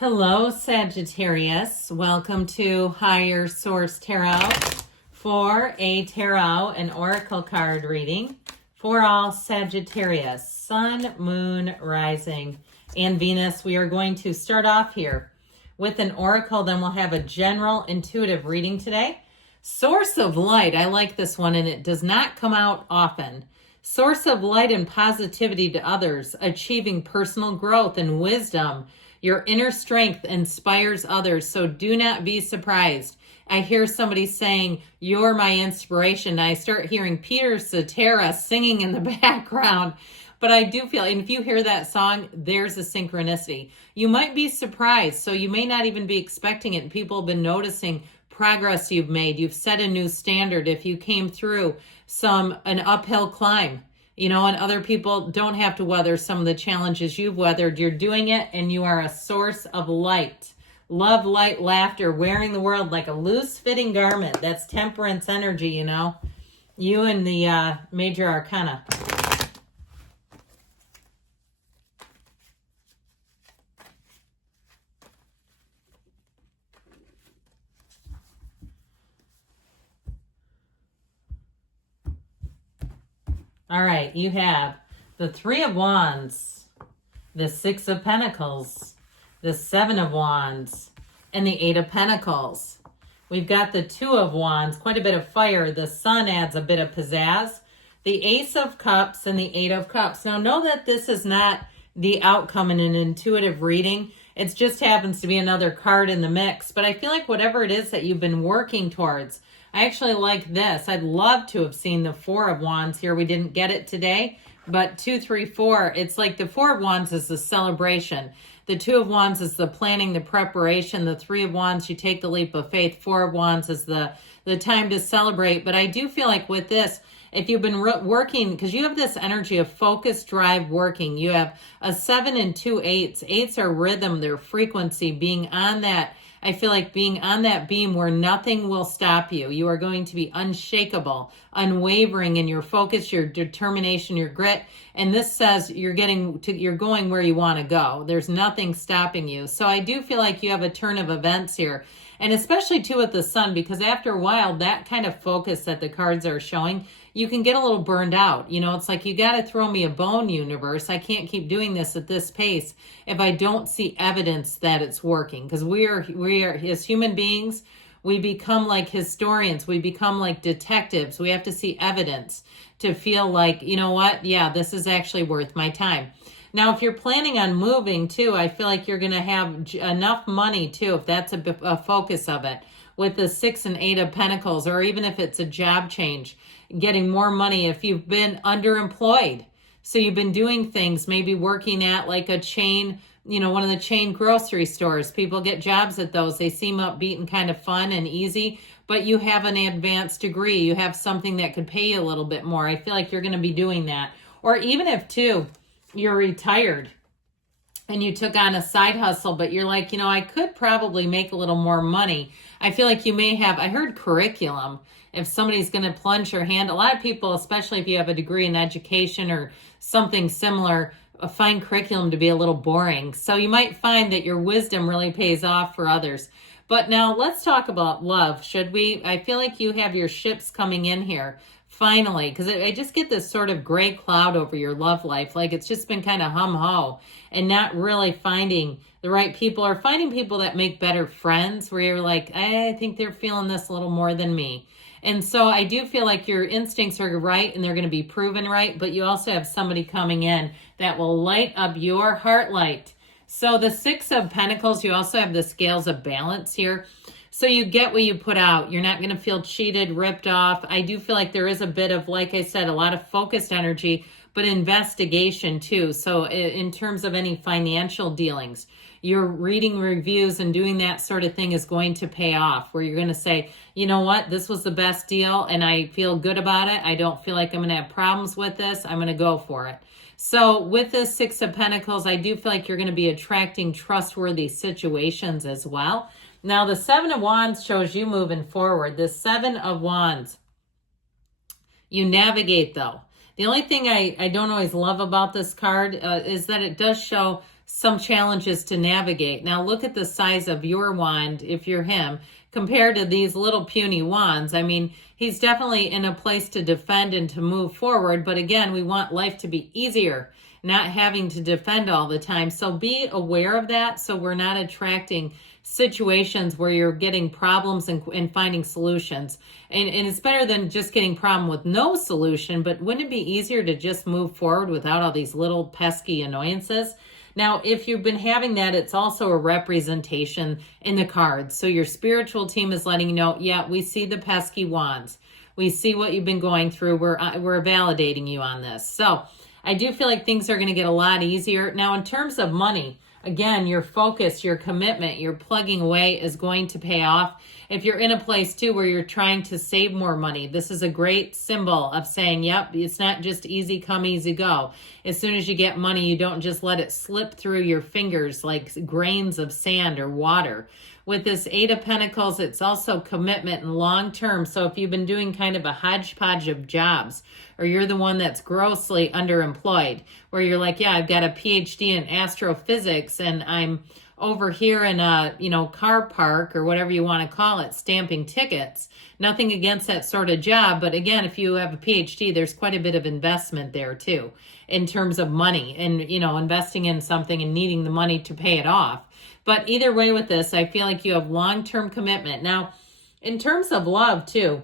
Hello, Sagittarius. Welcome to Higher Source Tarot for a tarot and oracle card reading for all Sagittarius, Sun, Moon, Rising, and Venus. We are going to start off here with an oracle, then we'll have a general intuitive reading today. Source of light. I like this one, and it does not come out often. Source of light and positivity to others, achieving personal growth and wisdom. Your inner strength inspires others, so do not be surprised. I hear somebody saying, "You're my inspiration." I start hearing Peter Cetera singing in the background. But I do feel, and if you hear that song, there's a synchronicity. You might be surprised, so you may not even be expecting it. People have been noticing progress you've made. You've set a new standard. If you came through an uphill climb, and other people don't have to weather some of the challenges you've weathered. You're doing it, and you are a source of light. Love, light, laughter, wearing the world like a loose-fitting garment. That's temperance energy, You and the major arcana. All right, you have the Three of Wands, the Six of Pentacles, the Seven of Wands, and the Eight of Pentacles. We've got the Two of Wands, quite a bit of fire. The Sun adds a bit of pizzazz. The Ace of Cups and the Eight of Cups. Now, know that this is not the outcome in an intuitive reading. It just happens to be another card in the mix. But I feel like whatever it is that you've been working towards, I actually like this. I'd love to have seen the Four of Wands here. We didn't get it today, but 2, 3, 4, it's like the Four of Wands is the celebration. The Two of Wands is the planning, the preparation. The Three of Wands, you take the leap of faith. Four of Wands is the time to celebrate. But I do feel like with this, if you've been working, because you have this energy of focus, drive, working. You have a 7 and 2 8s. 8s are rhythm, their frequency, being on that. I feel like being on that beam where nothing will stop you. You are going to be unshakable, unwavering in your focus, your determination, your grit. And this says you're going where you want to go. There's nothing stopping you. So I do feel like you have a turn of events here. And especially too with the Sun, because after a while, that kind of focus that the cards are showing, you can get a little burned out. It's like, you got to throw me a bone, universe. I can't keep doing this at this pace if I don't see evidence that it's working. Because we are as human beings, we become like historians. We become like detectives. We have to see evidence to feel like, you know what? Yeah, this is actually worth my time. Now, if you're planning on moving too, I feel like you're going to have enough money too, if that's a focus of it, with the 6 and 8 of Pentacles, or even if it's a job change, getting more money if you've been underemployed. So you've been doing things, maybe working at like a chain, one of the chain grocery stores. People get jobs at those. They seem upbeat and kind of fun and easy, but you have an advanced degree. You have something that could pay you a little bit more. I feel like you're going to be doing that. Or even if too, you're retired and you took on a side hustle, but you're like, I could probably make a little more money. I feel like you may have, I heard curriculum. If somebody's going to plunge your hand, a lot of people, especially if you have a degree in education or something similar, find curriculum to be a little boring. So you might find that your wisdom really pays off for others. But now let's talk about love, should we? I feel like you have your ships coming in here. Finally, because I just get this sort of gray cloud over your love life. Like it's just been kind of hum-ho and not really finding the right people, or finding people that make better friends where you're like, I think they're feeling this a little more than me. And so I do feel like your instincts are right and they're going to be proven right, but you also have somebody coming in that will light up your heart light. So the 6 of Pentacles, you also have the scales of balance here. So you get what you put out. You're not going to feel cheated, ripped off. I do feel like there is a bit of, like I said, a lot of focused energy, but investigation too. So in terms of any financial dealings, your reading reviews and doing that sort of thing is going to pay off, where you're going to say, you know what, this was the best deal and I feel good about it. I don't feel like I'm going to have problems with this. I'm going to go for it. So with this 6 of Pentacles, I do feel like you're going to be attracting trustworthy situations as well. Now, the 7 of Wands shows you moving forward. The 7 of Wands, you navigate though. The only thing I don't always love about this card is that it does show some challenges to navigate. Now look at the size of your wand if you're him compared to these little puny wands. I mean, he's definitely in a place to defend and to move forward. But again, we want life to be easier, not having to defend all the time. So be aware of that so we're not attracting situations where you're getting problems and finding solutions. And it's better than just getting problem with no solution, but wouldn't it be easier to just move forward without all these little pesky annoyances? Now, if you've been having that, it's also a representation in the cards. So your spiritual team is letting you know, yeah, we see the pesky wands. We see what you've been going through. We're validating you on this. So I do feel like things are going to get a lot easier. Now, in terms of money, again, your focus, your commitment, your plugging away is going to pay off. If you're in a place too where you're trying to save more money, this is a great symbol of saying, yep, it's not just easy come, easy go. As soon as you get money, you don't just let it slip through your fingers like grains of sand or water. With this Eight of Pentacles, it's also commitment and long term. So if you've been doing kind of a hodgepodge of jobs, or you're the one that's grossly underemployed, where you're like, yeah, I've got a PhD in astrophysics and I'm over here in a, car park or whatever you want to call it, stamping tickets. Nothing against that sort of job. But again, if you have a PhD, there's quite a bit of investment there too, in terms of money and, investing in something and needing the money to pay it off. But either way with this, I feel like you have long-term commitment. Now, in terms of love too,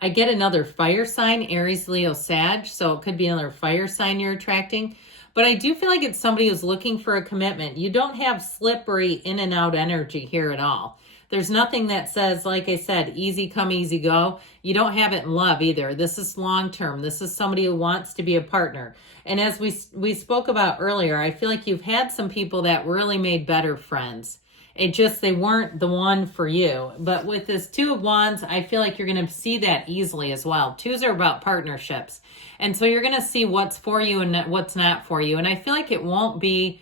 I get another fire sign, Aries, Leo, Sag. So it could be another fire sign you're attracting. But I do feel like it's somebody who's looking for a commitment. You don't have slippery in and out energy here at all. There's nothing that says, like I said, easy come, easy go. You don't have it in love either. This is long term. This is somebody who wants to be a partner. And as we spoke about earlier, I feel like you've had some people that really made better friends. They weren't the one for you. But with this Two of Wands, I feel like you're going to see that easily as well. Twos are about partnerships. And so you're going to see what's for you and what's not for you. And I feel like it won't be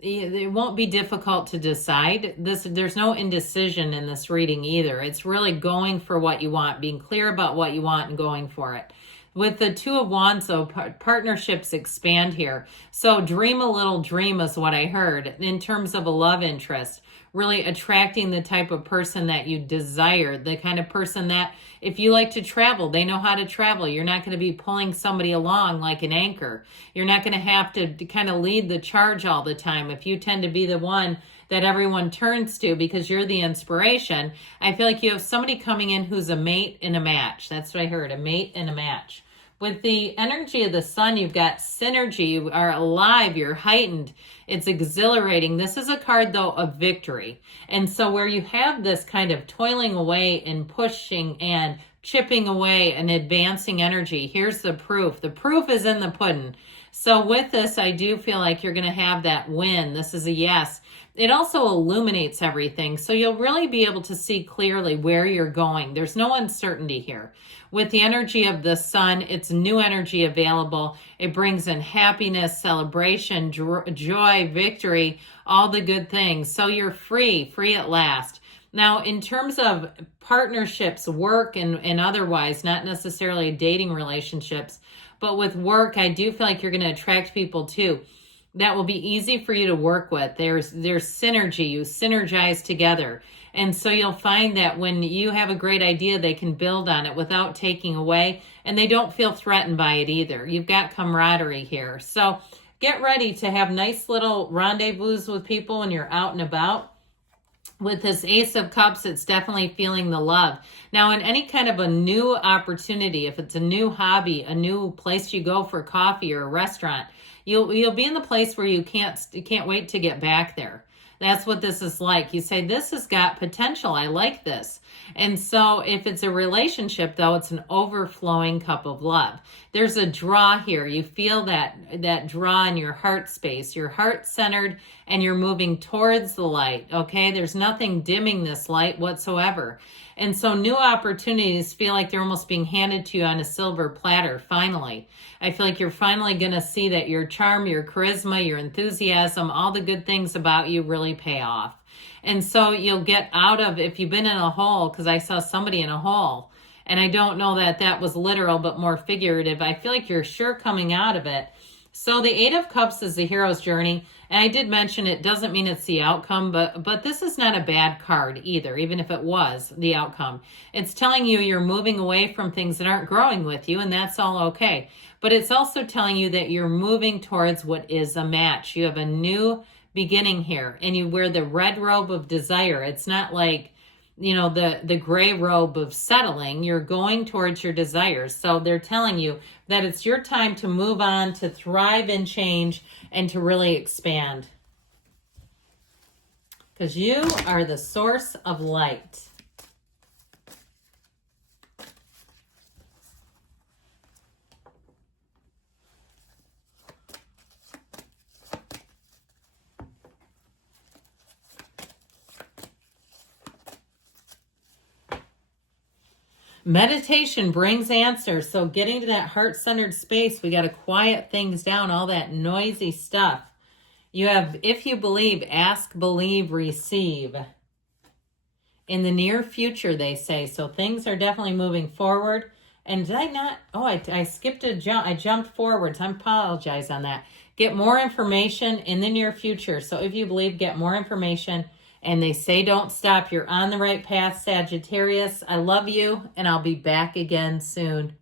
difficult to decide. There's no indecision in this reading either. It's really going for what you want, being clear about what you want and going for it. With the Two of Wands, though, partnerships expand here. So dream a little dream is what I heard in terms of a love interest. Really attracting the type of person that you desire, the kind of person that if you like to travel, they know how to travel. You're not going to be pulling somebody along like an anchor. You're not going to have to kind of lead the charge all the time. If you tend to be the one that everyone turns to because you're the inspiration, I feel like you have somebody coming in who's a mate and a match. That's what I heard, a mate and a match. With the energy of the sun, you've got synergy. You are alive. You're heightened. It's exhilarating. This is a card, though, of victory. And so where you have this kind of toiling away and pushing and chipping away and advancing energy, here's the proof. The proof is in the pudding. So with this, I do feel like you're going to have that win. This is a yes. It also illuminates everything. So you'll really be able to see clearly where you're going. There's no uncertainty here. With the energy of the sun, it's new energy available. It brings in happiness, celebration, joy, victory, all the good things. So you're free at last. Now, in terms of partnerships, work and otherwise, not necessarily dating relationships, but with work, I do feel like you're going to attract people too. That will be easy for you to work with. There's synergy. You synergize together. And so you'll find that when you have a great idea, they can build on it without taking away. And they don't feel threatened by it either. You've got camaraderie here. So get ready to have nice little rendezvous with people when you're out and about. With this Ace of Cups, it's definitely feeling the love. Now, in any kind of a new opportunity, if it's a new hobby, a new place you go for coffee or a restaurant, you'll be in the place where you can't wait to get back there. That's what this is like. You say, this has got potential. I like this. And so if it's a relationship, though, it's an overflowing cup of love. There's a draw here. You feel that draw in your heart space. Your heart centered and you're moving towards the light. Okay. There's nothing dimming this light whatsoever. And so new opportunities feel like they're almost being handed to you on a silver platter. Finally, I feel like you're finally going to see that your charm, your charisma, your enthusiasm, all the good things about you really pay off. And so you'll get out of, if you've been in a hole, because I saw somebody in a hole, and I don't know that that was literal, but more figurative. I feel like you're sure coming out of it. So the Eight of Cups is the hero's journey. And I did mention it doesn't mean it's the outcome, but this is not a bad card either, even if it was the outcome. It's telling you you're moving away from things that aren't growing with you, and that's all okay. But it's also telling you that you're moving towards what is a match. You have a new beginning here, and you wear the red robe of desire. It's not like, you know, the gray robe of settling. You're going towards your desires. So they're telling you that it's your time to move on, to thrive and change, and to really expand. Because you are the source of light. Meditation brings answers. So getting to that heart-centered space, we got to quiet things down, all that noisy stuff. You have, if you believe, ask, believe, receive. In the near future, they say. So things are definitely moving forward. And did I not? Oh, I skipped a jump. I jumped forwards. I apologize on that. Get more information in the near future. So if you believe, get more information. And they say don't stop. You're on the right path, Sagittarius. I love you, and I'll be back again soon.